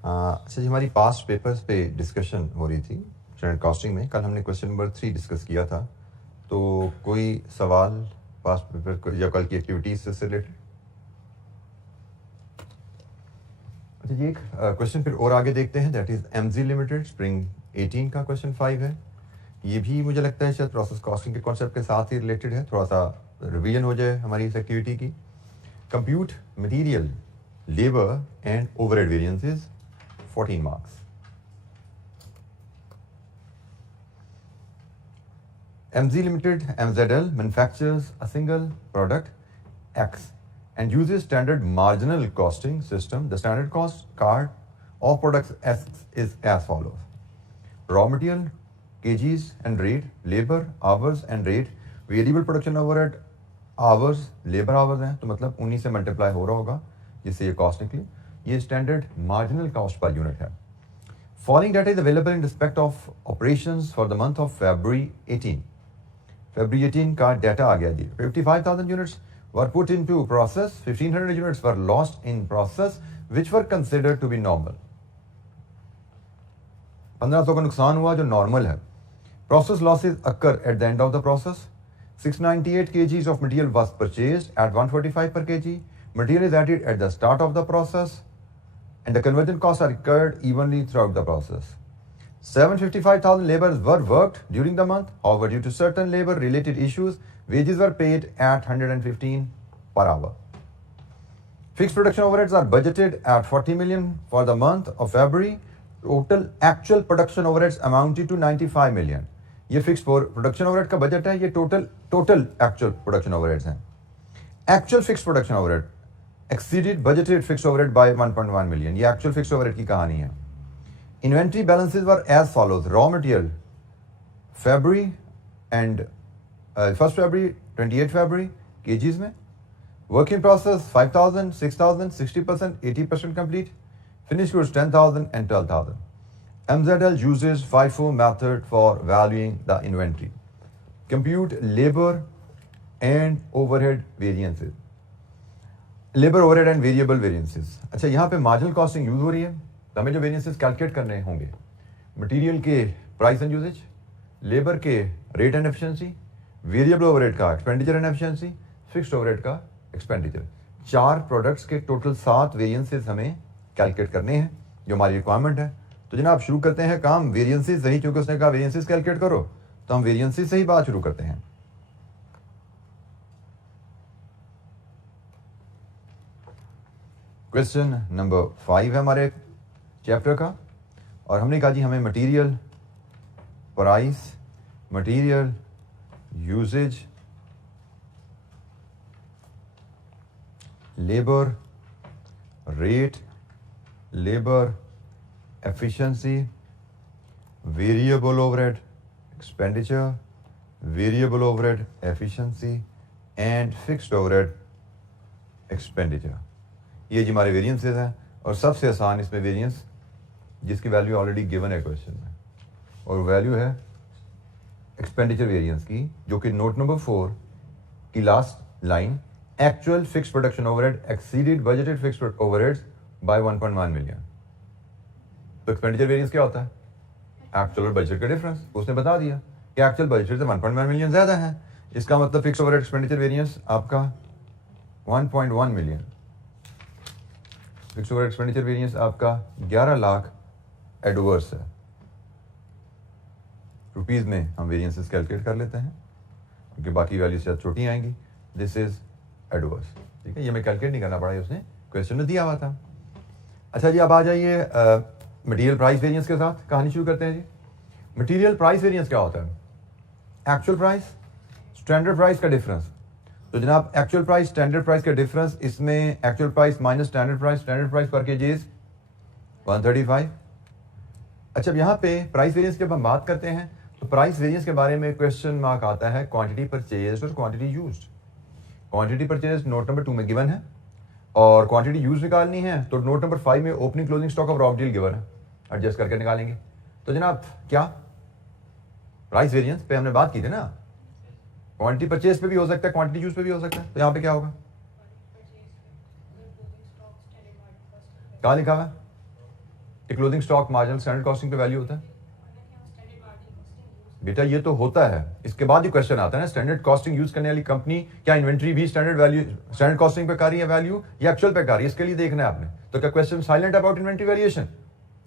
अच्छा जी, हमारी past papers पे डिस्कशन हो रही थी स्टैंडर्ड कॉस्टिंग में। कल हमने क्वेश्चन नंबर 3 डिस्कस किया था, तो कोई सवाल पास्ट पेपर या कल की एक्टिविटीज से रिलेटेड? अच्छा जी, एक क्वेश्चन फिर और आगे देखते हैं, that is MG limited spring 18 का क्वेश्चन 5 है। ये भी मुझे लगता है शायद प्रोसेस कॉस्टिंग के कॉन्सेप्ट के साथ ही रिलेटेड है, थोड़ा सा रिवीजन हो जाए हमारी इस एक्टिविटी की। Compute material labour and overhead variances 14 marks. MZ Limited, MZL, manufactures a single product X and uses standard marginal costing system. The standard cost card of products X is as follows: raw material, kgs and rate, labor, hours and rate, variable production overhead, hours, labor hours हैं, तो मतलब उन्हीं से multiply हो रहा होगा जिससे ये कॉस्ट निकली। ये standard marginal cost per unit है। Following data is available in respect of operations for the month of February 18. February 18 का डाटा आ गया जी। 55,000 units were put into process, 1,500 units were lost in process, which were considered to be normal. 1500 का नुकसान हुआ जो normal है। Process losses occur at the end of the process. 698 kgs of material was purchased at 145 per kg. Material is added at the start of the process, and the conversion costs are incurred evenly throughout the process. 755,000 laborers were worked during the month. However, due to certain labor-related issues, wages were paid at 115 per hour. Fixed production overheads are budgeted at 40 million for the month of February. Total actual production overheads amounted to 95 million. ये fixed production overhead का budget है, ये total actual production overheads हैं। Actual fixed production overhead exceeded budgeted fixed overhead by 1.1 million. ये actual fixed overhead की कहानी है। Inventory balances were as follows: raw material February and 1st February, 28th February kgs में, work in process 5,000, 6,000, 60%, 80% complete, finished goods 10,000 and 12,000. MZL uses FIFO method for valuing the inventory. Compute labor and overhead variances. Labour overhead and variable variances. अच्छा, यहाँ पे marginal costing use हो रही है, तो हमें जो वेरिएंसेस कैलकुलेट करने होंगे, मटेरियल के प्राइस एंड यूजेज, लेबर के rate and efficiency, variable overhead का expenditure and efficiency, fixed overhead का एक्सपेंडिचर। 4 प्रोडक्ट्स के टोटल 7 वेरिएंसेस हमें कैलकुलेट करने हैं जो हमारी रिक्वायरमेंट है। तो जनाब शुरू करते हैं काम वेरिएंसेस से ही, क्योंकि उसने कहा वेरिएंसेस कैलकुलेट करो, तो हम वेरिएंसेस से ही बात शुरू करते हैं। क्वेश्चन नंबर 5 है हमारे चैप्टर का, और हमने कहा जी हमें material price, material usage, labour rate, labour efficiency, variable overhead expenditure, variable overhead efficiency and fixed overhead expenditure. ये जी हमारे वेरिएंसेस हैं, और सबसे आसान इसमें वेरिएंस जिसकी वैल्यू ऑलरेडी गिवन है क्वेश्चन में, और वैल्यू है एक्सपेंडिचर वेरिएंस की, जो कि नोट नंबर 4 की last line, actual fixed production overhead exceeded budgeted fixed overheads by 1.1 million. तो एक्सपेंडिचर वेरिएंस क्या होता है? एक्चुअल और बजट का डिफरेंस। उसने बता दिया कि एक्चुअल बजट से 1.1 मिलियन ज्यादा है, इसका मतलब फिक्स्ड ओवरहेड एक्सपेंडिचर वेरिएंस आपका 1.1 million. Fixed overhead expenditure variance आपका 11 लाख एडवर्स है। रुपीज में हम वेरिएंसेस कैलकुलेट कर लेते हैं, क्योंकि बाकी वैल्यूज शायद छोटी आएंगी। दिस इज एडवर्स, ठीक है, ये हमें कैलकुलेट नहीं करना पड़ा, उसने क्वेश्चन में दिया हुआ था। अच्छा जी, अब आ जाइए मटेरियल प्राइस वेरिएंस के साथ कहानी शुरू करते हैं जी। मटेरियल प्राइस वेरिएंस क्या होता है? एक्चुअल प्राइस, स्टैंडर्ड प्राइस का डिफरेंस। तो जनाब एक्चुअल प्राइस, स्टैंडर्ड प्राइस का डिफरेंस, इसमें actual price minus standard price पर केजी इज 135। अच्छा, अब यहाँ पे प्राइस वेरिएंस की जब हम बात करते हैं, तो प्राइस वेरिएंस के बारे में क्वेश्चन मार्क आता है क्वांटिटी परचेज और quantity used. Quantity purchase note number 2 में गिवन है, और क्वांटिटी यूज निकालनी है तो नोट नंबर 5 में opening closing stock of raw material given है, एडजस्ट करके निकालेंगे। तो जनाब क्या प्राइस वेरिएंस पे हमने बात की थी ना, क्वांटिटी परचेज पे भी हो सकता है, क्वांटिटी यूज पे भी हो सकता है। तो यहाँ पे क्या होगा, क्या लिखा हुआ है? कि closing stock marginal standard costing पे वैल्यू होता है? बेटा ये तो होता है, इसके बाद ही क्वेश्चन आता है ना, स्टैंडर्ड कॉस्टिंग यूज करने वाली कंपनी क्या इन्वेंट्री भी स्टैंडर्ड कॉस्टिंग पे कर रही है वैल्यू या एक्चुअल पे कर रही है, इसके लिए देखना है आपने। तो क्या question silent about inventory valuation?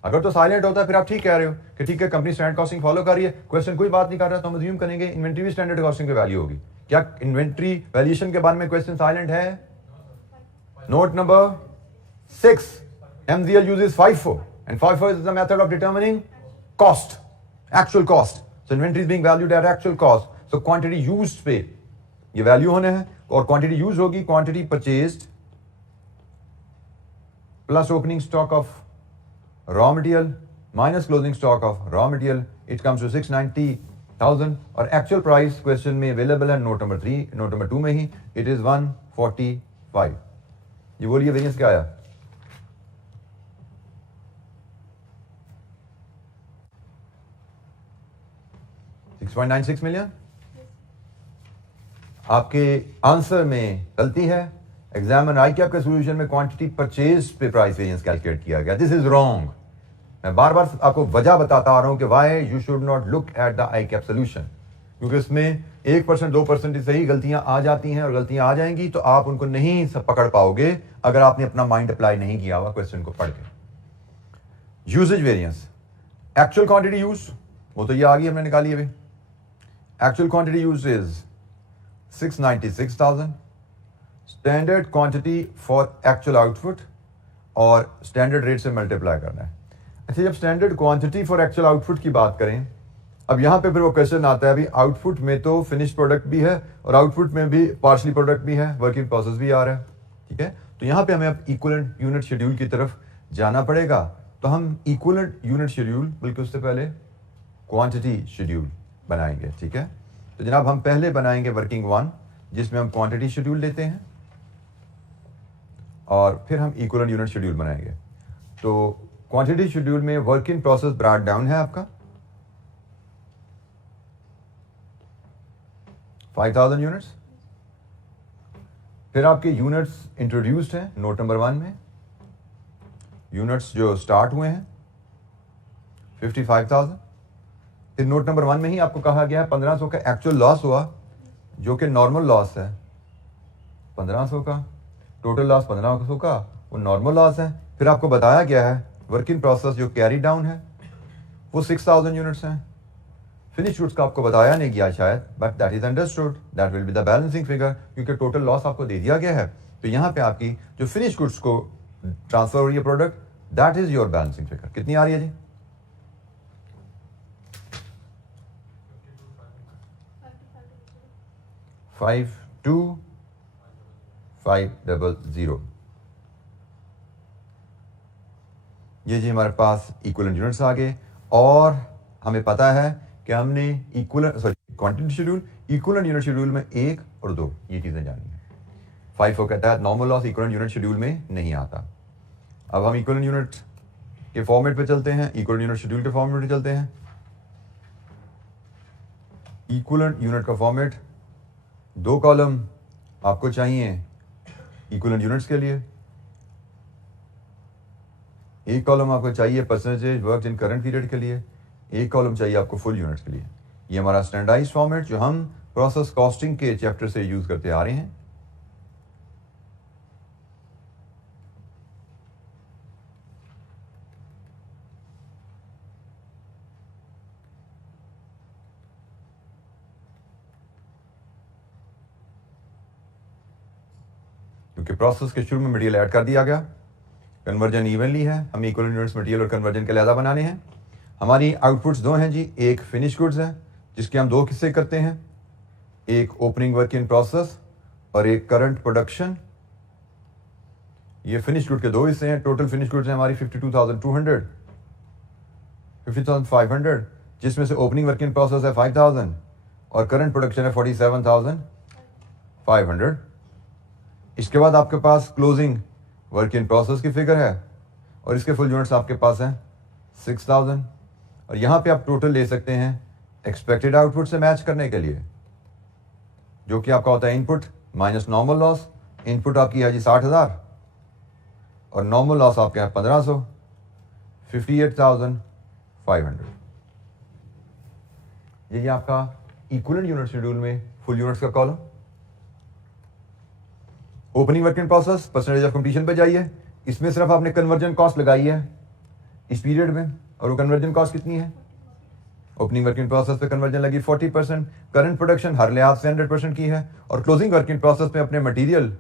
अगर तो साइलेंट होता है फिर आप ठीक कह रहे हो कि ठीक है कंपनी स्टैंडर्ड कॉस्टिंग फॉलो कर रही है, क्वेश्चन कोई बात नहीं कर रहा, तो हम अज्यूम करेंगे इन्वेंट्री भी स्टैंडर्ड कॉस्टिंग पे वैल्यू होगी। क्या इन्वेंट्री वैल्यूएशन के बारे में क्वेश्चन साइलेंट है? Note number 6, MZL uses FIFO and FIFO is the method of determining cost, actual cost. So inventory is being valued at actual cost. So quantity used पे ये value होने हैं और quantity used होगी quantity purchased plus opening stock of raw material minus closing stock of raw material. It comes to 690,000 और actual price question में available है note number 3, note number 2 में ही it is 145. ये बोलिए वेरियंस क्या आया? $6.96 मिलियन। आपके आंसर में गलती है। एग्जामिनर आई कैप के सोल्यूशन में क्वांटिटी परचेज पे प्राइस वेरिएंस कैलकुलेट किया गया। This is wrong. मैं बार बार आपको वजह बताता आ रहा हूं कि why you should not look at the I cap solution, क्योंकि इसमें 1% 2% सही गलतियां आ जाती हैं और गलतियां आ जाएंगी तो आप उनको नहीं पकड़ पाओगे अगर आपने अपना माइंड अप्लाई नहीं किया हुआ क्वेश्चन को पढ़ के। Usage variance, actual quantity use, वो तो ये आ गई हमने निकाली अभी। Actual quantity used is 696,000. Standard quantity for actual output और standard rate से multiply करना है। अच्छा, जब standard quantity for actual output की बात करें, अब यहाँ पे फिर वो क्वेश्चन आता है, अभी आउटपुट में तो फिनिश प्रोडक्ट भी है और आउटपुट में भी पार्शली प्रोडक्ट भी है, वर्क इन प्रोसेस भी आ रहा है, ठीक है। तो यहाँ पे हमें अब इक्विवेलेंट यूनिट शेड्यूल की तरफ जाना पड़ेगा। तो हम इक्विवेलेंट यूनिट शेड्यूल बल्कि उससे पहले क्वांटिटी शेड्यूल बनाएंगे, ठीक है। तो जनाब हम पहले बनाएंगे वर्किंग 1 जिसमें हम क्वांटिटी शेड्यूल लेते हैं और फिर हम इक्विवेलेंट यूनिट शेड्यूल बनाएंगे। तो क्वांटिटी शेड्यूल में work in process brought down है आपका 5000 यूनिट्स। फिर आपके यूनिट्स इंट्रोड्यूस्ड हैं नोट नंबर 1 में, यूनिट्स जो स्टार्ट हुए हैं 55,000। फिर नोट नंबर 1 में ही आपको कहा गया है 1500 का एक्चुअल लॉस हुआ जो कि नॉर्मल लॉस है, 1500 का टोटल लॉस 1500 का वो नॉर्मल लॉस है। फिर आपको बताया गया है वर्क इन प्रोसेस जो कैरी डाउन है वो 6000 यूनिट्स हैं। फिनिश गुड्स का आपको बताया नहीं गया शायद, but that is understood, that will be the balancing figure, क्योंकि टोटल लॉस आपको दे दिया गया है। तो यहाँ पे आपकी जो फिनिश गुड्स को ट्रांसफर हो रही है product, that is your balancing figure. कितनी आ रही है जी? 52500। ये जी हमारे पास इक्विवेलेंट यूनिट्स आ गए और हमें पता है कि हमने quantity schedule, equivalent unit schedule में 1 और 2 ये चीजें जानी है। 5 कहता है normal loss equivalent unit schedule में नहीं आता। अब हम इक्विवेलेंट यूनिट के फॉर्मेट पे चलते हैं, इक्विवेलेंट यूनिट शेड्यूल के फॉर्मेट पे चलते हैं। इक्विवेलेंट यूनिट का फॉर्मेट, 2 कॉलम आपको चाहिए इक्विवेलेंट यूनिट्स के लिए, 1 कॉलम आपको चाहिए percentage work in current period के लिए, 1 कॉलम चाहिए आपको फुल यूनिट्स के लिए। ये हमारा स्टैंडर्डाइज फॉर्मेट जो हम प्रोसेस कॉस्टिंग के चैप्टर से यूज करते आ रहे हैं। क्योंकि प्रोसेस के शुरू में मटेरियल ऐड कर दिया गया, कन्वर्जन इवनली है, हमें इक्विवेलेंट यूनिट्स मटेरियल और कन्वर्जन के लिहाजा बनाने हैं। हमारी आउटपुट्स 2 हैं जी, एक फिनिश गुड्स है जिसके हम 2 हिस्से करते हैं, एक ओपनिंग वर्क इन प्रोसेस और एक करंट प्रोडक्शन। ये फिनिश गुड के 2 हिस्से हैं। टोटल फिनिश गुड्स हैं हमारी 52,200, 50,500, जिसमें से ओपनिंग वर्क इन प्रोसेस है 5,000 और करंट प्रोडक्शन है 47,500। इसके बाद आपके पास क्लोजिंग वर्क इन प्रोसेस की फिगर है और इसके फुल यूनिट्स आपके पास हैं 6,000। और यहाँ पे आप टोटल ले सकते हैं एक्सपेक्टेड आउटपुट से मैच करने के लिए, जो कि आपका होता है input minus normal loss. Input आपकी है जी 60,000 और नॉर्मल लॉस आपके है 1500। 58,500। ये आपका इक्विवेलेंट यूनिट शेड्यूल में फुल यूनिट्स का column. Opening work in process percentage of completion पे जाइए, इसमें सिर्फ आपने कन्वर्जन कॉस्ट लगाई है इस पीरियड में, और वो कन्वर्जन कॉस्ट कितनी है? ओपनिंग वर्क इन प्रोसेस पे कन्वर्जन लगी 40%, करंट प्रोडक्शन हर लिहाज से 100% की है, और क्लोजिंग वर्क इन प्रोसेस पे अपने मटेरियल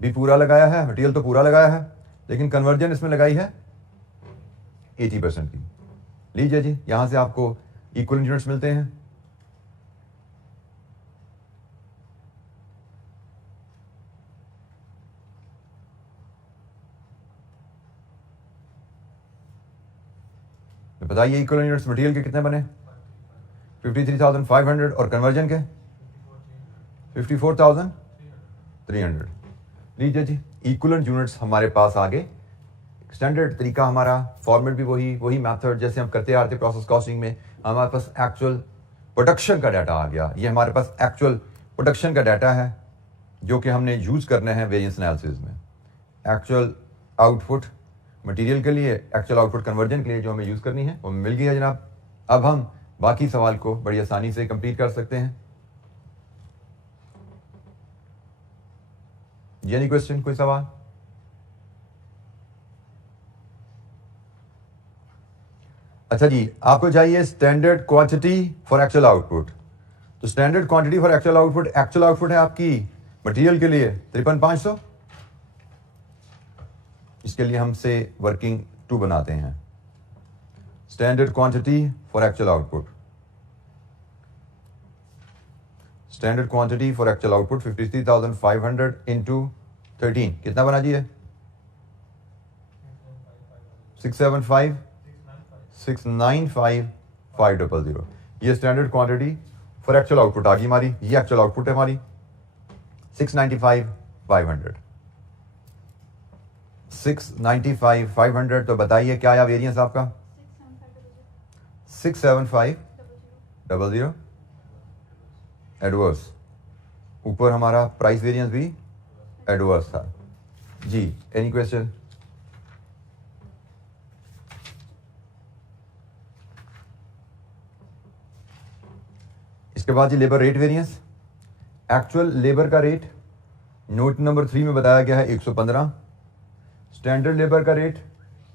भी पूरा लगाया है, मटेरियल तो पूरा लगाया है, लेकिन कन्वर्जन इसमें लगाई है 80% की। लीजिए जी, यहां से आपको इक्विवेलेंट यूनिट्स मिलते हैं। तो बताइए इक्विवेलेंट यूनिट्स मटेरियल के कितने बने? 53,500, और कन्वर्जन के 54,300। लीजिए जी, इक्विवेलेंट यूनिट्स हमारे पास आ गए। स्टैंडर्ड तरीका हमारा, फॉर्मेट भी वही मेथड जैसे हम करते आ रहे थे प्रोसेस कॉस्टिंग में। हमारे पास एक्चुअल प्रोडक्शन का डाटा आ गया। ये हमारे पास एक्चुअल प्रोडक्शन का डाटा है जो कि हमने यूज करना है वेरिएंस एनालिसिस में। एक्चुअल आउटपुट मटेरियल के लिए, एक्चुअल आउटपुट कन्वर्जन के लिए जो हमें यूज करनी है वो मिल गई है जनाब। अब हम बाकी सवाल को बड़ी आसानी से कंप्लीट कर सकते हैं। एनी क्वेश्चन, कोई सवाल? अच्छा जी, आपको चाहिए standard quantity for actual output. तो standard quantity for actual output है आपकी मटेरियल के लिए 53,500। इसके लिए हमसे वर्किंग 2 बनाते हैं। Standard quantity for actual output, standard quantity for actual output 53,500 into 13 कितना बना जी है? 695,500। ये standard quantity for actual output आ गई हमारी। ये एक्चुअल आउटपुट है हमारी 695,500। 695,500। तो बताइए क्या आया वेरिएंस आपका? 675,000 एडवर्स। ऊपर हमारा प्राइस वेरिएंस भी एडवर्स था जी। Any question? इसके बाद जी labour rate variance. Actual labour का रेट नोट नंबर 3 में बताया गया है 115। स्टैंडर्ड लेबर का रेट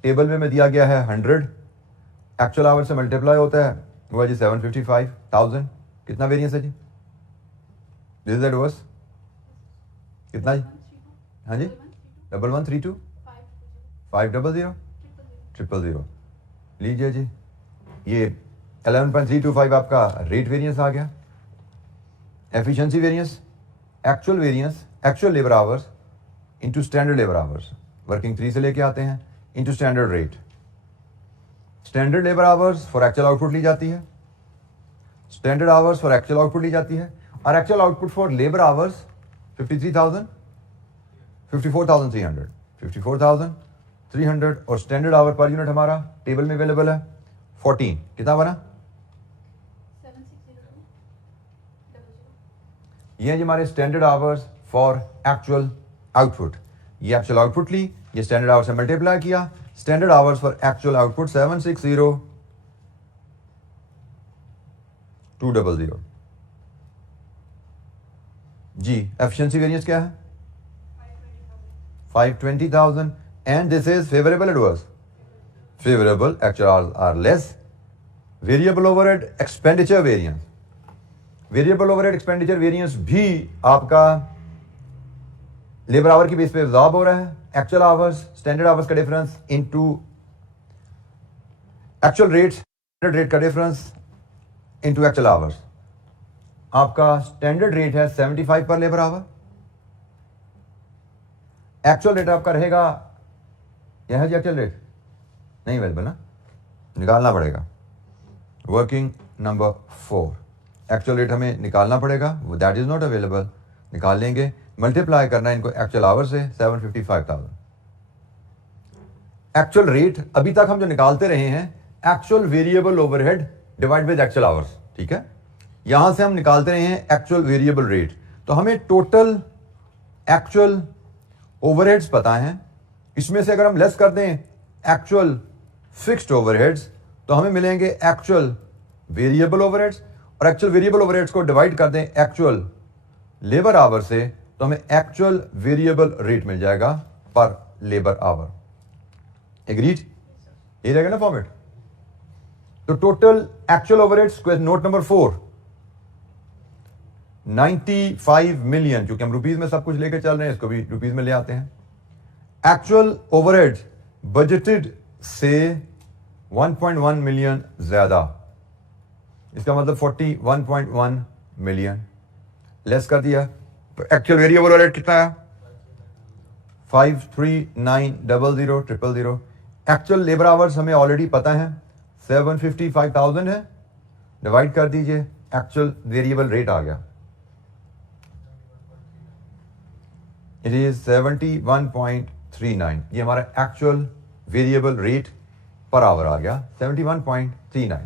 टेबल में दिया गया है 100। एक्चुअल आवर से मल्टीप्लाई होता है वो है जी 755,000। कितना वेरिएंस है जी? This is adverse. कितना जी? हाँ जी, 1132 500 000। लीजिए जी, ये 11.325 आपका रेट वेरिएंस आ गया। Efficiency variance, actual labour hours into standard labour hours, working 3 से लेके आते हैं, into standard rate. Standard labour hours for actual output ली जाती है, standard hours for actual output ली जाती है, और actual output for labour hours 54,300 और स्टैंडर्ड आवर पर यूनिट हमारा टेबल में अवेलेबल है 14। कितना बना? ये है जी हमारे standard hours for actual output. ये एक्चुअल आउटपुट ली, ये स्टैंडर्ड आवर्स से मल्टीप्लाई किया। Standard hours for actual output 760,200 जी। एफिशिएंसी वेरिएंस क्या है? 520,000। And this is favourable adverse? Favourable. Actual are less. Variable overhead expenditure variance, variable overhead expenditure variance भी आपका लेबर आवर की बेस पे एब्जॉर्ब हो रहा है। एक्चुअल आवर्स स्टैंडर्ड आवर्स का difference into actual rate, standard rate का difference into actual hours. आपका स्टैंडर्ड रेट है 75 पर लेबर आवर, एक्चुअल रेट आपका रहेगा, यह है जी एक्चुअल रेट नहीं अवेलेबल ना, निकालना पड़ेगा। वर्किंग नंबर 4, एक्चुअल रेट हमें निकालना पड़ेगा, दैट इज नॉट अवेलेबल। निकाल लेंगे, मल्टीप्लाई करना है इनको एक्चुअल आवर से 755,000। एक्चुअल रेट अभी तक हम जो निकालते रहे हैं actual variable overhead divide with actual hours, ठीक है। यहां से हम निकालते रहे हैं एक्चुअल वेरिएबल रेट, तो हमें टोटल एक्चुअल ओवरहेड्स पता है। इसमें से अगर हम लेस कर दें एक्चुअल फिक्स्ड ओवरहेड्स, तो हमें मिलेंगे एक्चुअल वेरिएबल ओवरहेड्स, और एक्चुअल वेरिएबल ओवरहेड्स को डिवाइड कर दें एक्चुअल लेबर आवर से, तो हमें एक्चुअल वेरिएबल रेट मिल जाएगा पर लेबर आवर। एग्रीड? ये रहेगा ना फॉर्मेट। तो total actual overheads, note number 4, 95 million, क्योंकि हम रुपीज में सब कुछ लेकर चल रहे हैं, इसको भी रुपीज में ले आते हैं। एक्चुअल ओवरहेड बजटेड से 1.1 मिलियन ज्यादा, इसका मतलब 41.1 मिलियन लेस कर दिया। तो एक्चुअल वेरिएबल ओवरहेड कितना है? 5390000। एक्चुअल लेबर आवर्स हमें ऑलरेडी पता है 755,000 है, डिवाइड कर दीजिए, एक्चुअल वेरिएबल रेट आ गया, इट इज 71.39। ये हमारा एक्चुअल वेरिएबल रेट पर आवर आ गया 71.39।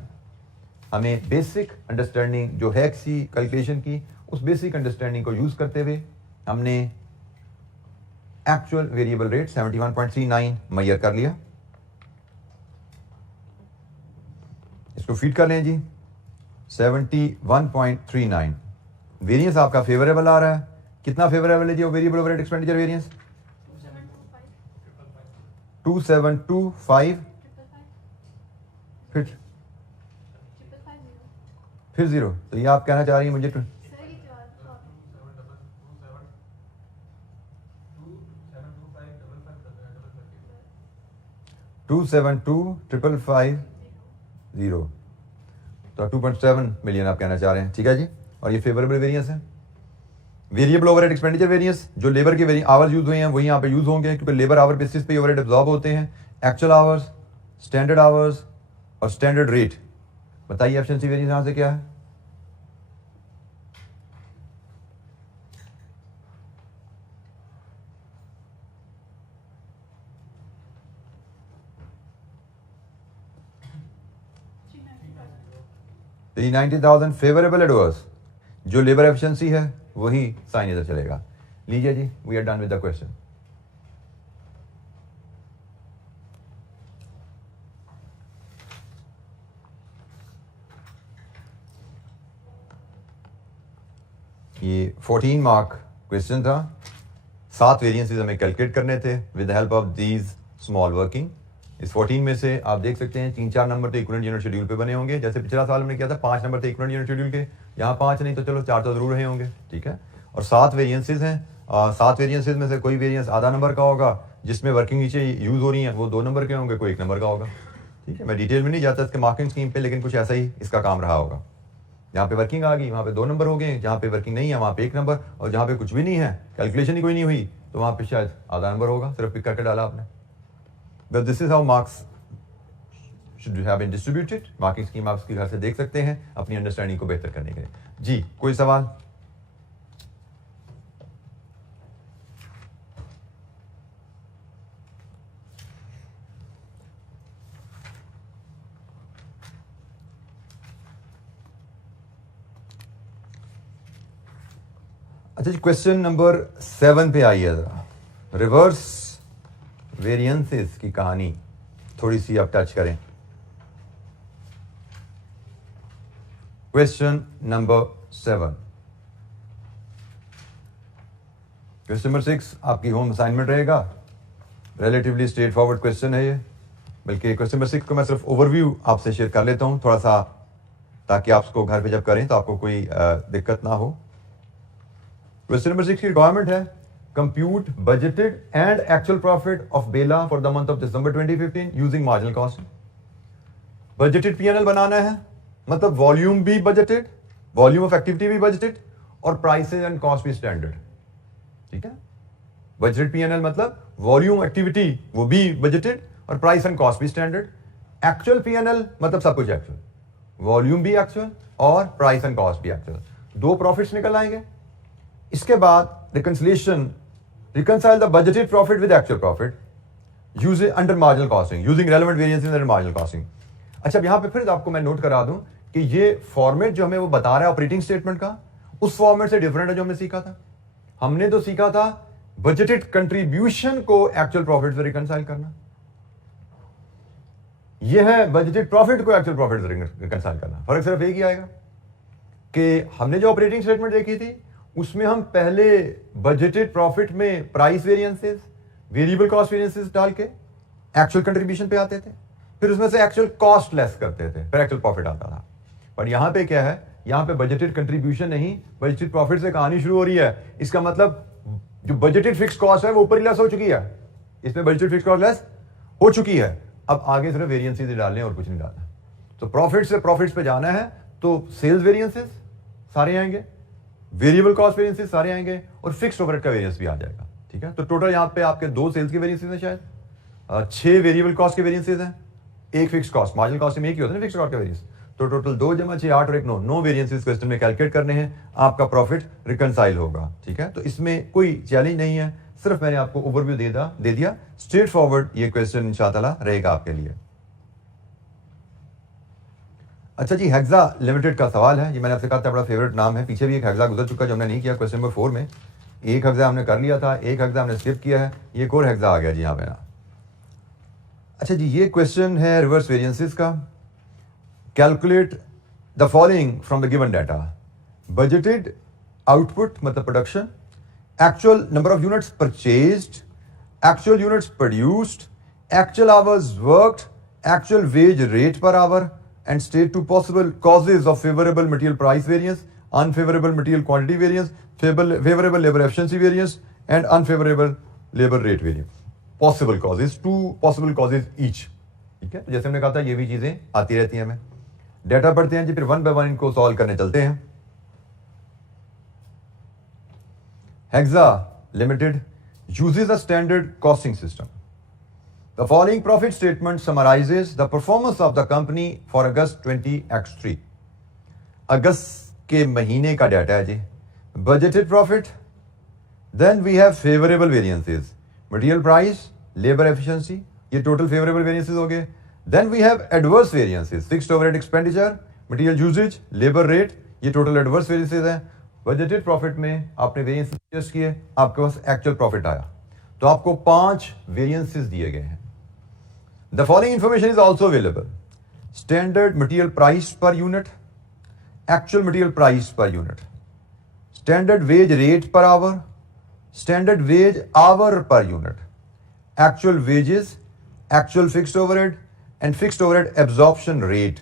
हमें बेसिक अंडरस्टैंडिंग जो है किसी कैलकुलेशन की, उस बेसिक अंडरस्टैंडिंग को यूज करते हुए हमने एक्चुअल वेरिएबल रेट 71.39 मैयर कर लिया। इसको फीड कर लें जी, 71.39। वेरिएंस आपका फेवरेबल आ रहा है, कितना फेवरेबल है जी वो वेरिएबल ओवरहेड एक्सपेंडिचर वेरिएंस? 2725, फिर जीरो। तो ये आप कहना चाह रही हैं मुझे 272,550, तो 2.7 मिलियन आप कहना चाह रहे हैं, ठीक है जी। और ये फेवरेबल वेरिएंस है। वेरिएबल ओवरहेड एक्सपेंडिचर वेरिएंस, जो लेबर के आवर्स यूज हुए हैं वही यहाँ पे यूज होंगे, क्योंकि लेबर आवर बेसिस पे ओवरहेड एब्जॉर्ब होते हैं। एक्चुअल आवर्स, स्टैंडर्ड आवर्स और स्टैंडर्ड रेट। बताइए एफिशिएंसी वेरिएंस यहां से क्या है? तो 90,000 फेवरेबल एडवर्स, जो लेबर एफिशिएंसी है वही साइन इधर चलेगा। लीजिए जी, we are done with the question. ये 14 मार्क क्वेश्चन था, 7 वेरिएंसेस हमें कैलकुलेट करने थे with the help of these small working. इस 14 में से आप देख सकते हैं 3-4 नंबर तो इक्विवेलेंट यूनिट शेड्यूल पे बने होंगे, जैसे पिछला साल हमने किया था 5 नंबर थे इक्विवेलेंट यूनिट शेड्यूल के, यहाँ 5 नहीं तो चलो 4 तो जरूर रहे होंगे, ठीक है। और 7 वेरिएंसेस हैं, 7 वेरिएंसेस में से कोई वेरिएंस आधा नंबर का होगा, जिसमें वर्किंग नीचे यूज हो रही है वो 2 नंबर के होंगे, कोई 1 नंबर का होगा, ठीक है। मैं डिटेल में नहीं जाता इसके मार्किंग स्कीम पे, लेकिन कुछ ऐसा ही इसका काम रहा होगा। जहाँ पे वर्किंग आ गई वहाँ पे 2 नंबर हो गए, जहाँ पे वर्किंग नहीं है वहाँ पे 1 नंबर, और जहाँ पे कुछ भी नहीं है, कैलकुलेशन ही कोई नहीं हुई, तो वहाँ पे शायद आधा नंबर होगा, सिर्फ पिक करके डाला आपने। But this is how marks should have been distributed। Marking scheme आप इसके घर से देख सकते हैं अपनी अंडरस्टैंडिंग को बेहतर करने के लिए। जी कोई सवाल? अच्छा जी, क्वेश्चन नंबर 7 पे आइए जरा। रिवर्स वेरिएंसेस की कहानी थोड़ी सी आप टच करें। क्वेश्चन नंबर 7, क्वेश्चन नंबर 6 आपकी होम असाइनमेंट रहेगा। रिलेटिवली स्ट्रेट फॉरवर्ड क्वेश्चन है ये, बल्कि क्वेश्चन नंबर 6 को मैं सिर्फ ओवरव्यू आपसे शेयर कर लेता हूं थोड़ा सा, ताकि आप उसको घर पे जब करें तो आपको कोई दिक्कत ना हो। क्वेश्चन नंबर 6 की रिक्वायरमेंट है compute budgeted and actual profit of Bela for the month of December 2015 using marginal cost. Budgeted PNL बनाना है, मतलब वॉल्यूम भी बजटेड, वॉल्यूम ऑफ एक्टिविटी भी बजटेड, और प्राइसेस एंड कॉस्ट भी स्टैंडर्ड, ठीक है। बजटेड पीएनएल मतलब वॉल्यूम एक्टिविटी वो भी बजटेड और प्राइस एंड कॉस्ट भी स्टैंडर्ड। एक्चुअल पीएनएल मतलब सब कुछ एक्चुअल, वॉल्यूम भी एक्चुअल और प्राइस एंड कॉस्ट भी एक्चुअल। 2 प्रॉफिट्स निकल आएंगे। इसके बाद reconciliation, reconcile the budgeted profit with actual profit using under marginal costing, using relevant variances under marginal costing. अच्छा, अब यहां पे फिर आपको मैं नोट करा दूं कि ये फॉर्मेट जो हमें वो बता रहा है ऑपरेटिंग स्टेटमेंट का, उस फॉर्मेट से डिफरेंट है जो हमने सीखा था। हमने तो सीखा था बजटेड कंट्रीब्यूशन को एक्चुअल प्रॉफिट से रिकंसाइल करना, ये है बजटेड प्रॉफिट को एक्चुअल प्रॉफिट से रिकंसाइल करना। फर्क सिर्फ एक ही आएगा कि हमने जो ऑपरेटिंग स्टेटमेंट देखी थी उसमें हम पहले बजटेड प्रॉफिट में price variances, variable cost variances डाल के एक्चुअल कंट्रीब्यूशन पे आते थे, फिर उसमें से एक्चुअल कॉस्ट लेस करते थे, फिर एक्चुअल प्रॉफिट आता था। पर यहां पे क्या है, यहां पे बजटेड कंट्रीब्यूशन नहीं, बजटेड प्रॉफिट से कहानी शुरू हो रही है। इसका मतलब जो बजटेड फिक्स कॉस्ट है वो ऊपर ही लेस हो चुकी है, इसमें बजटेड फिक्स कॉस्ट लेस हो चुकी है। अब आगे सिर्फ वेरिएंसेस डालने और कुछ नहीं डालना। तो प्रॉफिट से प्रॉफिट्स पे जाना है तो सेल्स वेरिएंसेस सारे आएंगे, वेरिएबल कॉस्ट वेरिएंसेस सारे आएंगे और फिक्स्ड ओवरहेड का वेरिएंस भी आ जाएगा। ठीक है, तो टोटल यहां पे आपके 2 सेल्स के वेरिएंसेस हैं, शायद 6 वेरिएबल कॉस्ट के वेरिएंसेस हैं, 1 फिक्स कॉस्ट, मार्जिनल कॉस्ट में एक ही होता है ना फिक्स कॉस्ट का वेरिएंस। तो टोटल 2 + 6 8 और 1 9 वेरिएंसेस क्वेश्चन में कैलकुलेट करने हैं, आपका प्रॉफिट रिकंसाइल होगा। ठीक है, तो इसमें कोई चैलेंज नहीं है, सिर्फ मैंने आपको ओवरव्यू दे दिया। स्ट्रेट फॉरवर्ड ये क्वेश्चन इंशाअल्लाह रहेगा आपके लिए। अच्छा जी, हेक्सा लिमिटेड का सवाल है। ये मैंने आपसे कहा था बड़ा फेवरेट नाम है, पीछे भी एक हेक्सा गुजर चुका जो हमने नहीं किया। क्वेश्चन नंबर 4 में एक हेक्सा हमने कर लिया था, एक हेक्सा हमने स्किप किया है, ये एक और हेक्सा आ गया जी यहाँ पे ना। अच्छा जी, ये क्वेश्चन है रिवर्स वेरिएंसेस का। Calculate the following from the given data. Budgeted output मतलब production, actual number of units purchased, actual units produced, actual hours worked, actual wage rate पर hour, and state 2 possible causes of favorable material price variance, unfavorable material quantity variance, favorable labor efficiency variance, and unfavorable labor rate variance. Possible causes, 2 possible causes each. ठीक है, तो जैसे हमने कहा था ये भी चीजें आती रहती हैं। हमें डेटा पढ़ते हैं जी, फिर 1 by 1 इनको सॉल्व करने चलते हैं। Hexa limited uses a standard costing system. The following profit statement summarizes the performance of the company for August 2023. अगस्त के महीने का डाटा है जी। Budgeted profit, then we have favorable variances, material price, labor efficiency, ये total favorable variances हो गए। Then we have adverse variances, fixed overhead expenditure, material usage, labor rate, ये total adverse variances हैं। Budgeted profit में आपने variances adjust किए, आपके पास actual profit आया, तो आपको 5 variances दिए गए हैं। The following information is also available. Standard material price per unit, actual material price per unit, standard wage rate per hour, standard wage hour per unit, actual wages, actual fixed overhead and fixed overhead absorption rate.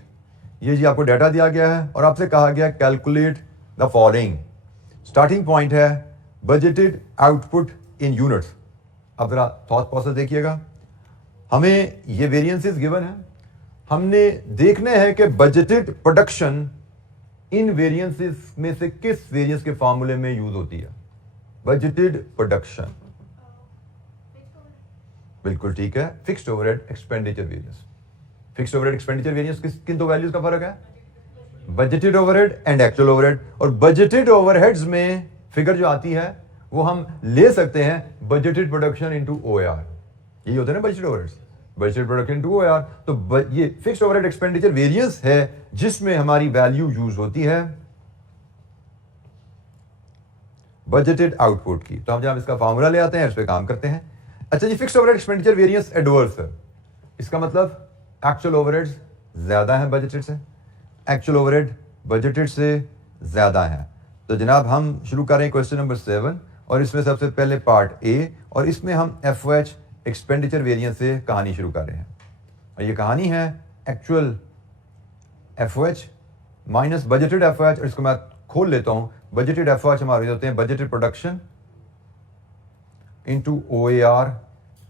ये जी आपको data दिया गया है और आपसे कहा गया calculate the following. Starting point है बजटेड आउटपुट इन यूनिट्स। अब जरा थॉट प्रोसेस देखिएगा, हमें ये वेरिएंसेस गिवन है, हमने देखने हैं कि बजटेड प्रोडक्शन इन वेरिएंसेस में से किस वेरिएंस के फॉर्मूले में यूज होती है। बजटेड प्रोडक्शन, बिल्कुल ठीक है, fixed overhead expenditure variance. Fixed overhead expenditure variance किन दो वैल्यूज का फर्क है, budgeted overhead and actual overhead. और बजटेड ओवरहेड्स में फिगर जो आती है वो हम ले सकते हैं बजटेड प्रोडक्शन इनटू ओआर, यही होता है ना budgeted overheads, budgeted production into OR. तो ये फिक्स्ड ओवरहेड एक्सपेंडिचर वेरिएंस है जिसमें हमारी वैल्यू यूज होती है बजटेड आउटपुट की। तो हम जब इसका फॉर्मूला ले आते हैं, इस पे काम करते हैं। अच्छा जी, fixed overhead expenditure variance adverse है, इसका मतलब एक्चुअल ओवरहेड्स ज्यादा है बजटेड से, एक्चुअल ओवरहेड बजटेड से ज्यादा है। तो जनाब हम शुरू कर रहे हैं क्वेश्चन नंबर 7 और इसमें सबसे पहले पार्ट ए, और इसमें हम एफओएच एक्सपेंडिचर वेरिएंस से कहानी शुरू कर रहे हैं। और ये कहानी है actual FOH minus budgeted FOH, और इसको मैं खोल लेता हूं। बजटेड एफओएच हमारे होते हैं budgeted production into ओएआर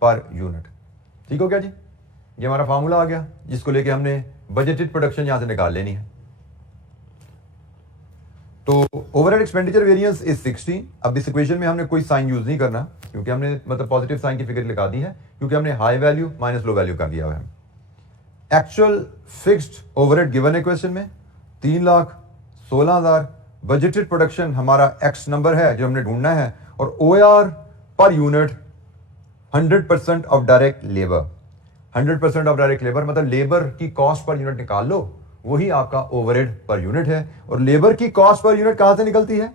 per unit. ठीक हो गया जी, ये हमारा फार्मूला आ गया जिसको लेके हमने बजटेड प्रोडक्शन यहां से निकाल लेनी है। तो ओवरहेड एक्सपेंडिचर वेरिएंस इज 16। अब इस इक्वेशन में हमने कोई साइन यूज नहीं करना क्योंकि हमने मतलब पॉजिटिव साइन की फिगर लगा दी है, क्योंकि हमने high value minus low value कर दिया हुआ है। एक्चुअल फिक्स्ड ओवरहेड गिवन है क्वेश्चन में 3,16,000। बजटेड प्रोडक्शन हमारा एक्स नंबर है जो हमने ढूंढना है, और OR per unit 100% of direct labour. 100% of direct labour मतलब लेबर की कॉस्ट पर यूनिट निकाल लो, वही आपका ओवरहेड पर यूनिट है। और लेबर की कॉस्ट पर यूनिट कहां से निकलती है,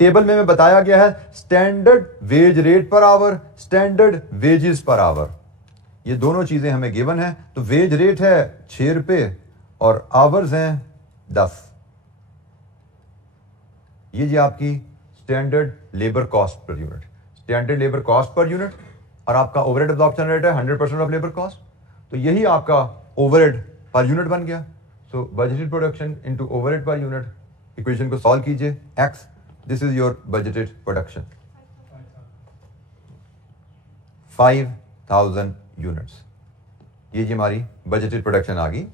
टेबल में बताया गया है स्टैंडर्ड वेज रेट पर our, standard wages per hour. ये दोनों चीज़ें हमें गिवन है। तो वेज रेट है 6 रुपये और आवर्स हैं 10। ये जी आपकी standard labour cost per unit, standard labour cost per unit, और आपका ओवरहेड एब्जॉर्प्शन रेट है 100% ऑफ लेबर कॉस्ट। तो यही आपका ओवरहेड पर यूनिट बन गया। So budgeted production into overhead पर यूनिट, इक्वेशन को सॉल्व कीजिए। X, this is your budgeted production 5000 units. ये जी हमारी बजटेड प्रोडक्शन आ गई।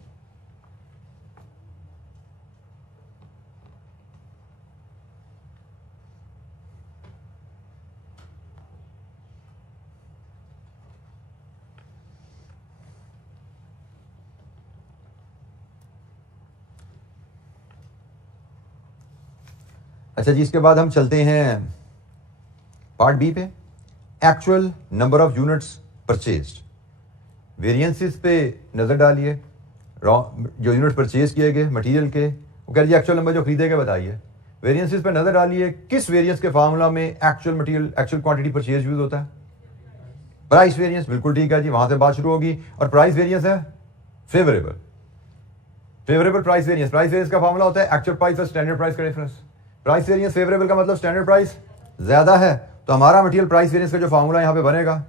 अच्छा जी, इसके बाद हम चलते हैं पार्ट बी पे। Actual number of units purchased. Variances पे नजर डालिए। जो यूनिट्स परचेज किए गए मटेरियल के, वो कह रही है एक्चुअल नंबर जो खरीदे गए बताइए। वेरिएंसेस पे नजर डालिए, किस वेरिएंस के फार्मूला में actual material actual quantity purchase use होता है? प्राइस वेरिएंस, बिल्कुल ठीक है जी, वहां से बात शुरू होगी। और प्राइस वेरिएंस है favourable, favourable price variance. Price variance का फार्मूला होता है एक्चुअल प्राइस और स्टैंडर्ड प्राइस का डिफरेंस। प्राइस वेरिएंस फेवरेबल का मतलब स्टैंडर्ड प्राइस ज्यादा है, तो हमारा मटेरियल प्राइस वेरिएंस का जो फार्मूला यहां पे बनेगा,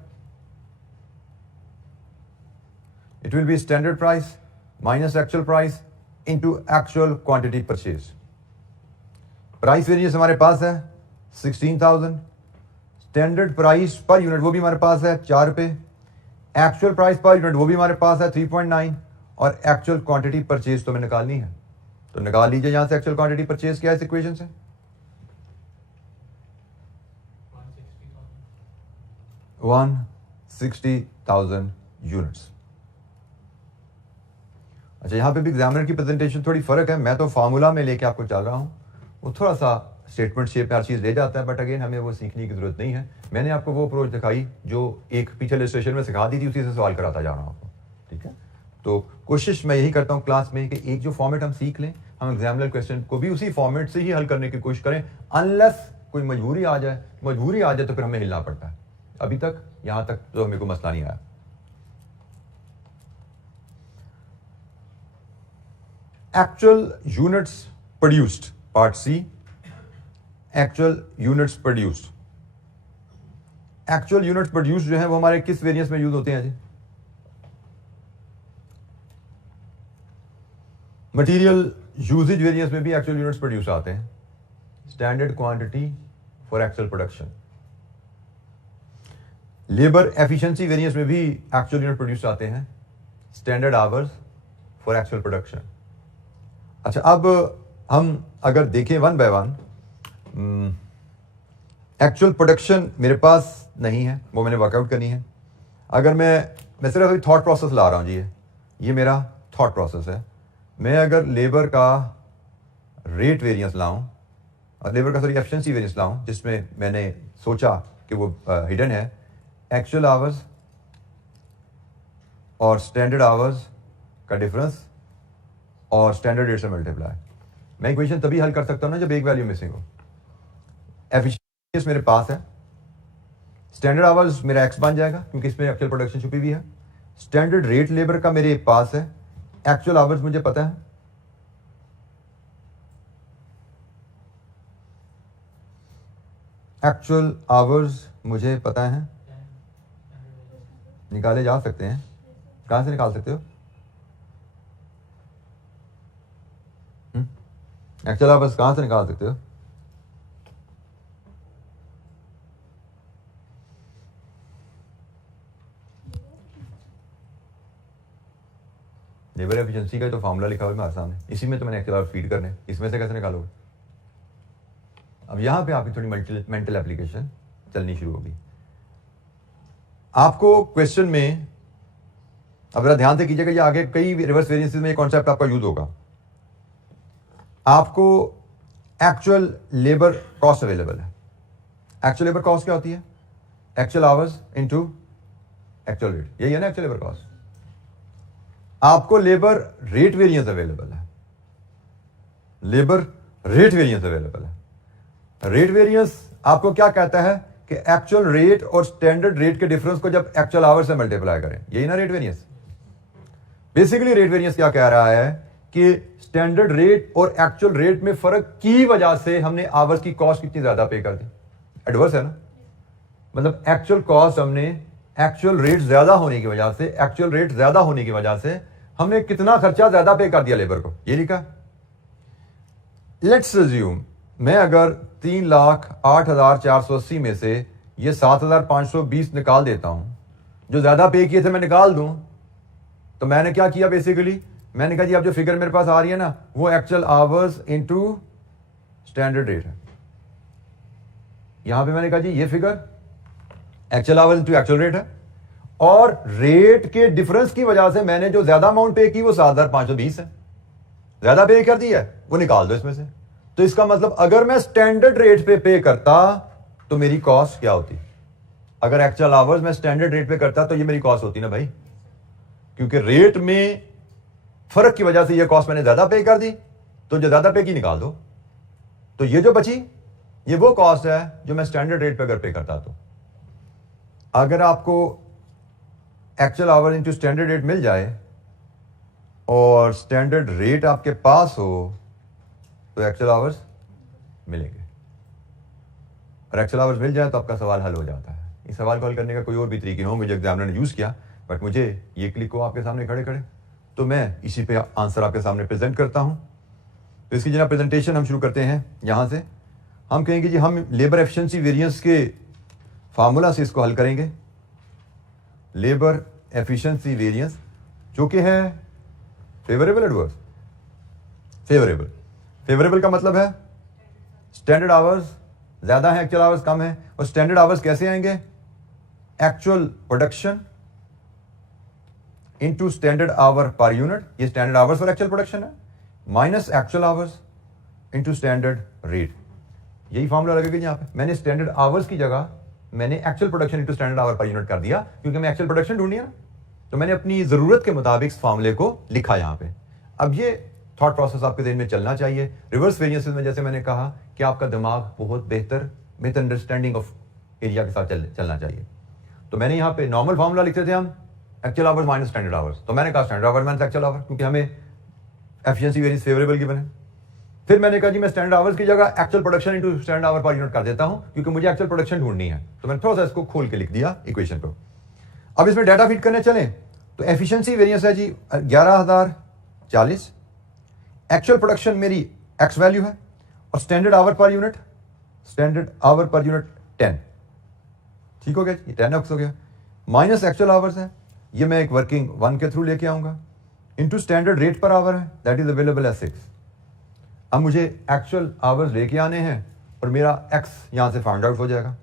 it will be standard price minus actual price into actual quantity purchase. Price variance हमारे पास है 16,000, स्टैंडर्ड प्राइस पर यूनिट वो भी हमारे पास है 4 रुपए, एक्चुअल प्राइस पर यूनिट वो भी हमारे पास है 3.9, और एक्चुअल क्वांटिटी परचेज तो हमें निकालनी है। तो निकाल लीजिए यहां से एक्चुअल क्वांटिटी परचेज क्या है इस इक्वेशन से। 160,000 यूनिट्स। अच्छा, यहां पे भी एग्जामिनर की प्रेजेंटेशन थोड़ी फर्क है। मैं तो फार्मूला में लेके आपको चल रहा हूं, वो थोड़ा सा स्टेटमेंट शेप में हर चीज ले जाता है, बट अगेन हमें वो सीखने की जरूरत नहीं है। मैंने आपको वो अप्रोच दिखाई जो एक पीछे इलस्ट्रेशन में सिखा दी थी, उसी से सवाल कराता जा रहा हूं आपको, ठीक है। तो कोशिश मैं यही करता हूं क्लास में कि एक जो फॉर्मेट हम सीख लें, हम एग्जामिनर क्वेश्चन को भी उसी फॉर्मेट से ही हल करने की कोशिश करें, अनलेस कोई मजबूरी आ जाए तो फिर हमें हिलना पड़ता है। अभी तक यहां तक तो हमें कोई मसला नहीं आया। Actual units produced, part C, actual units produced. Actual units produced जो है वो हमारे किस वेरिएंस में यूज होते हैं जी? मटेरियल यूजेज वेरिएंस में भी एक्चुअल यूनिट्स प्रोड्यूस आते हैं। Standard quantity for actual production. Labour efficiency variance में भी एक्चुअल यूनिट प्रोड्यूस आते हैं। Standard hours for actual production. अच्छा, अब हम अगर देखें one by one, actual production मेरे पास नहीं है, वो मैंने वर्कआउट करनी है। अगर मैं सिर्फ अभी थॉट प्रोसेस ला रहा हूं जी, ये मेरा थॉट प्रोसेस है। मैं अगर लेबर का रेट वेरिएंस लाऊं और लेबर का एफिशिएंसी वेरिएंस लाऊं, जिसमें मैंने सोचा कि वो हिडन है, एक्चुअल आवर्स और स्टैंडर्ड आवर्स का डिफरेंस और स्टैंडर्ड रेट से मल्टीप्लाई। मैं इक्वेशन तभी हल कर सकता हूं ना जब एक वैल्यू मिसिंग हो। एफिशिएंसी मेरे पास है, स्टैंडर्ड आवर्स मेरा एक्स बन जाएगा क्योंकि इसमें एक्चुअल प्रोडक्शन छुपी हुई है। स्टैंडर्ड रेट लेबर का मेरे पास है, एक्चुअल आवर्स मुझे पता है, एक्चुअल आवर्स मुझे पता है, निकाले जा सकते हैं। कहां से निकाल सकते हो? एक्चुअल आवर्स कहां से निकाल सकते हो? लेबर एफिशिएंसी का तो फॉर्मूला लिखा हुआ है मेरे सामने, इसी में तो मैंने एक्चुअल आवर्स फीड करने, इसमें से कैसे निकालोगे? अब यहां पे आपकी थोड़ी मेंटल एप्लीकेशन चलनी शुरू होगी। आपको क्वेश्चन में, अब जरा ध्यान से कीजिएगा, ये आगे कई रिवर्स वेरिएंसेस में ये कॉन्सेप्ट आपका यूज होगा। आपको एक्चुअल लेबर कॉस्ट अवेलेबल है। एक्चुअल लेबर कॉस्ट क्या होती है? Actual hours into actual rate, यही है ना एक्चुअल लेबर कॉस्ट। आपको लेबर रेट वेरिएंस अवेलेबल है, लेबर रेट वेरिएंस अवेलेबल है। रेट वेरिएंस आपको क्या कहता है कि एक्चुअल रेट और स्टैंडर्ड रेट के डिफरेंस को जब एक्चुअल आवर से मल्टीप्लाई करें, यही ना rate variance. Basically rate variance क्या कह रहा है कि स्टैंडर्ड रेट और एक्चुअल रेट में फर्क की वजह से हमने आवर्स की कॉस्ट कितनी ज्यादा पे कर दी। एडवर्स है ना, मतलब एक्चुअल कॉस्ट हमने एक्चुअल रेट ज्यादा होने की वजह से, एक्चुअल रेट ज्यादा होने की वजह से हमने कितना खर्चा ज्यादा पे कर दिया लेबर को, ये लिखा। लेट्स अज्यूम मैं अगर 3,08,480 में से ये 7,520 निकाल देता हूं, जो ज्यादा पे किए थे मैं निकाल दूं, तो मैंने क्या किया बेसिकली, मैंने कहा जी अब जो फिगर मेरे पास आ रही है ना वो actual hours into standard rate है। यहां पे मैंने कहा जी ये figure actual hours into actual rate है, और रेट के डिफरेंस की वजह से मैंने जो ज्यादा अमाउंट पे की वो 7,520 है, ज्यादा पे कर दी है, वो निकाल दो इसमें से। तो इसका मतलब अगर मैं स्टैंडर्ड रेट पे करता तो मेरी कॉस्ट क्या होती, अगर एक्चुअल आवर्स मैं स्टैंडर्ड रेट पे करता तो ये मेरी कॉस्ट होती ना भाई, क्योंकि रेट में फर्क की वजह से ये कॉस्ट मैंने ज्यादा पे कर दी, तो जो ज्यादा पे की निकाल दो, तो ये जो बची ये वो कॉस्ट है जो मैं स्टैंडर्ड रेट पे अगर पे करता। तो अगर आपको actual hour into standard rate मिल जाए और स्टैंडर्ड रेट आपके पास हो तो एक्चुअल आवर्स मिलेंगे, और एक्चुअल आवर्स मिल जाए तो आपका सवाल हल हो जाता है। इस सवाल को हल करने का कोई और भी तरीके होंगे जो एग्जामिनर ने यूज किया, बट मुझे ये क्लिक हो आपके सामने खड़े खड़े तो मैं इसी पे आंसर आपके सामने प्रेजेंट करता हूं। तो इसकी जनाब प्रेजेंटेशन हम शुरू करते हैं। यहां से हम कहेंगे जी हम लेबर एफिशिएंसी वेरिएंस के फार्मूला से इसको हल करेंगे। लेबर एफिशिएंसी वेरिएंस जो कि है फेवरेबल एडवर्स, फेवरेबल। फेवरेबल का मतलब है स्टैंडर्ड आवर्स ज्यादा है, एक्चुअल आवर्स कम है। और स्टैंडर्ड आवर्स कैसे आएंगे, actual production into standard hour पर यूनिट, ये स्टैंडर्ड आवर्स और एक्चुअल प्रोडक्शन है, minus actual hours into standard rate. यही फॉर्मूला लगेगा यहां पे। मैंने स्टैंडर्ड आवर्स की जगह मैंने actual production into standard hour पर यूनिट कर दिया, क्योंकि मैं एक्चुअल प्रोडक्शन ढूंढनी है, तो मैंने अपनी जरूरत के मुताबिक इस फॉर्मूले को लिखा यहां पे। अब ये थॉट प्रोसेस आपके ज़हन में चलना चाहिए। रिवर्स वेरिएंसेस में जैसे मैंने कहा कि आपका दिमाग बहुत बेहतर अंडरस्टैंडिंग ऑफ एरिया के साथ चलना चाहिए। तो मैंने यहाँ पे नॉर्मल फॉर्मूला लिखते थे हम actual hours minus standard hours, तो मैंने कहा standard our minus actual our, क्योंकि हमें एफिशिएंसी वेरिएंस फेवरेबल गिवन है। फिर मैंने कहा जी मैं स्टैंडर्ड आवर्स की जगह actual production into standard hour पर यूनिट कर देता हूं, क्योंकि मुझे एक्चुअल प्रोडक्शन ढूंढनी है। तो मैंने थोड़ा सा इसको खोल के लिख दिया इक्वेशन को। अब इसमें डाटा फीड करने चले तो एफिशिएंसी वेरिएंस है जी 11,040, एक्चुअल प्रोडक्शन मेरी एक्स वैल्यू है, और स्टैंडर्ड आवर पर यूनिट 10। ठीक हो गया, ये 10x हो गया, माइनस एक्चुअल आवर्स है, ये मैं एक वर्किंग 1 के थ्रू लेके आऊंगा, इनटू स्टैंडर्ड रेट पर आवर है दैट इज अवेलेबल एज 6। अब मुझे एक्चुअल आवर्स लेके आने हैं और मेरा x यहां से फाइंड आउट हो जाएगा।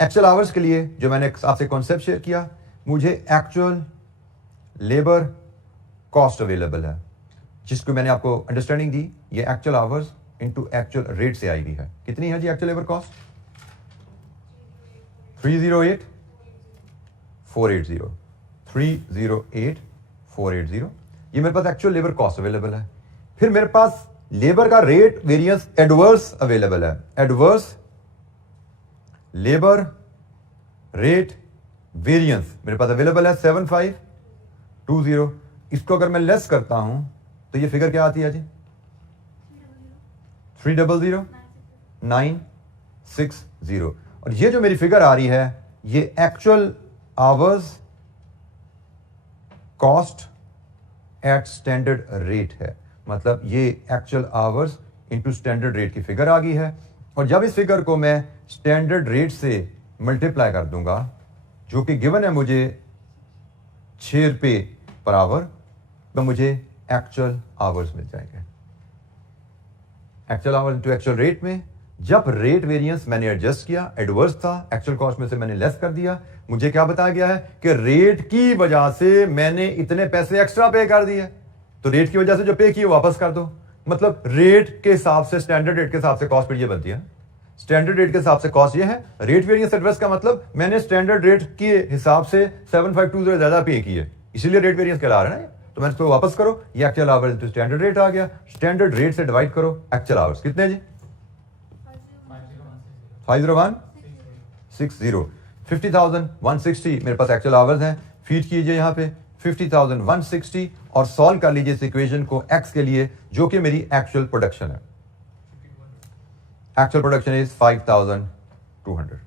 एक्चुअल आवर्स के लिए जो मैंने आपसे कॉन्सेप्ट शेयर किया, मुझे एक्चुअल लेबर कॉस्ट अवेलेबल है, जिसको मैंने आपको अंडरस्टैंडिंग दी, ये actual hours into actual rate से आई हुई है। कितनी है जी एक्चुअल लेबर कॉस्ट, 308,480। ये मेरे पास एक्चुअल लेबर कॉस्ट अवेलेबल है। फिर मेरे पास लेबर का रेट वेरिएंस एडवर्स अवेलेबल है, एडवर्स लेबर रेट वेरिएंस मेरे पास अवेलेबल है 7520। इसको अगर मैं लेस करता हूं तो ये फिगर क्या आती है जी, 300,960। और ये जो मेरी फिगर आ रही है ये actual hours cost at standard rate है, मतलब ये actual hours into standard rate की फिगर आ गई है। और जब इस फिगर को मैं स्टैंडर्ड रेट से मल्टीप्लाई कर दूंगा, जो कि गिवन है मुझे 6 रुपये पर आवर, तो मुझे एक्चुअल आवर्स मिल जाएंगे। Actual hours into actual rate में जब रेट वेरिएंस मैंने एडजस्ट किया, एडवर्स था, एक्चुअल कॉस्ट में से मैंने लेस कर दिया, मुझे क्या बताया गया है कि रेट की वजह से मैंने इतने पैसे एक्स्ट्रा पे कर दिए, तो रेट की वजह से जो पे किए वापस कर दो। मतलब रेट के हिसाब से, स्टैंडर्ड रेट के हिसाब से कॉस्ट फिर ये बनती है। स्टैंडर्ड रेट के हिसाब से कॉस्ट ये है, रेट वेरिएंस एडवर्स का मतलब मैंने स्टैंडर्ड रेट के हिसाब से 7520 ज्यादा पे किए, इसीलिए रेट वेरिएंस कहला रहा है ना। तो मैंने इसको वापस करो, ये actual hours into standard rate आ गया, स्टैंडर्ड रेट से डिवाइड करो एक्चुअल आवर्स, कितने जी 501 50,000 160 मेरे पास एक्चुअल आवर्स हैं, फीड कीजिए यहाँ पे 50,000 160 और सॉल्व कर लीजिए इस इक्वेशन को x के लिए जो कि मेरी एक्चुअल प्रोडक्शन है। Actual production is 5,200।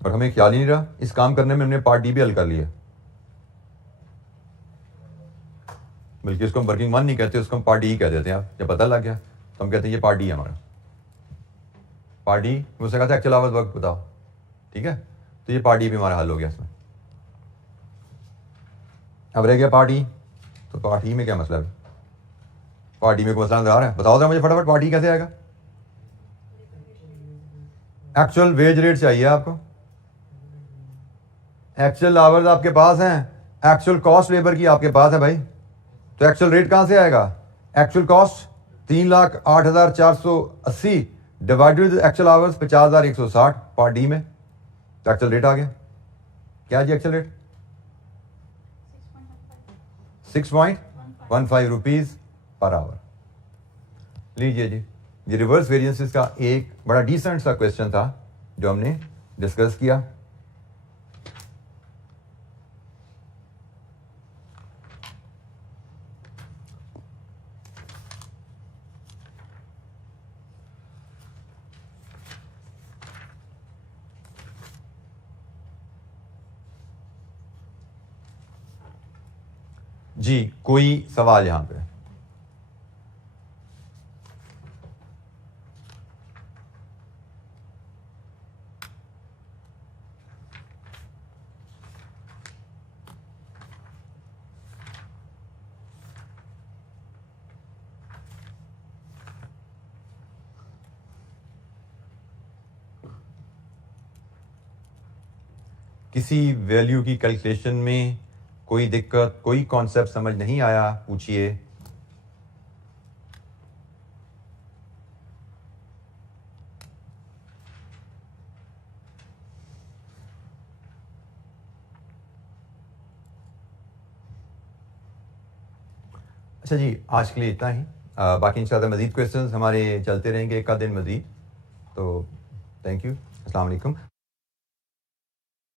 और हमें ख्याल ही नहीं रहा इस काम करने में, हमने पार्ट डी भी हल कर लिया, बल्कि उसको हम वर्किंग वन नहीं कहते, उसको हम पार्ट डी ही कह देते हैं। आप जब पता लग गया तो हम कहते हैं ये पार्ट डी है हमारा। पार्ट डी मुझसे कहा था एक्चुअल आवर्स वर्क बताओ, ठीक है, तो ये पार्ट डी भी हमारा हल हो गया इसमें। अब रह गया पार्ट ई, तो पार्ट ई में क्या मसला है? पार्ट डी में कोई मसला नजर आ रहा है? बताओ जरा मुझे फटाफट, पार्ट ई कैसे आएगा? एक्चुअल वेज रेट चाहिए आपको, एक्चुअल आवर्स आपके पास हैं, एक्चुअल कॉस्ट लेबर की आपके पास है भाई, तो एक्चुअल रेट कहां से आएगा? Actual cost 3,08,480 divided actual hours 50,160 part D में, तो एक्चुअल रेट आ गया। क्या जी actual rate? 6.15 rupees per hour. लीजिए जी, ये रिवर्स वेरिएंसेस का एक बड़ा डिसेंट सा क्वेश्चन था जो हमने डिस्कस किया। जी कोई सवाल यहां पे? किसी वैल्यू की कैलकुलेशन में कोई दिक्कत, कोई कॉन्सेप्ट समझ नहीं आया, पूछिए। अच्छा जी, आज के लिए इतना ही। बाकी इंशाल्लाह मज़ीद क्वेश्चंस हमारे चलते रहेंगे एक आध दिन मज़ीद। तो थैंक यू, अस्सलाम वालेकुम।